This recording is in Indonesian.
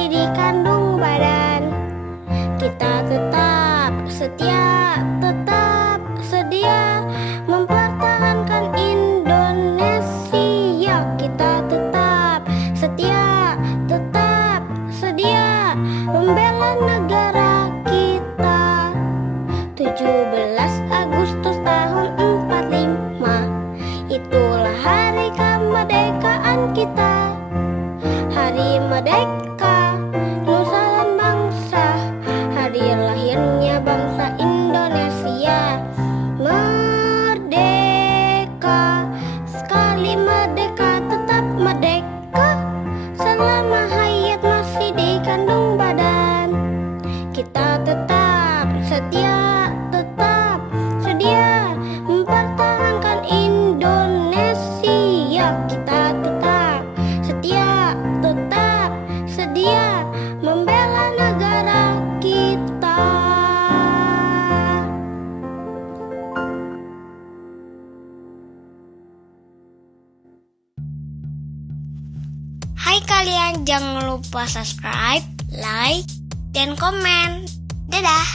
masih dikandung badan. Kita tetap setia, tetap sedia mempertahankan Indonesia. Kita tetap setia, tetap sedia membela negara kita. 17 Agustus tahun 45, itulah hari kemerdekaan kita. Hari merdeka, nusa dan bangsa, hari lahirnya bangsa Indonesia. Merdeka, sekali merdeka tetap merdeka, selama hayat masih dikandung badan. Kita tetap setia, tetap sedia mempertahankan Indonesia. Kita tetap setia, tetap sedia membela negara kita. Hai kalian, jangan lupa subscribe, like, dan komen. Dadah!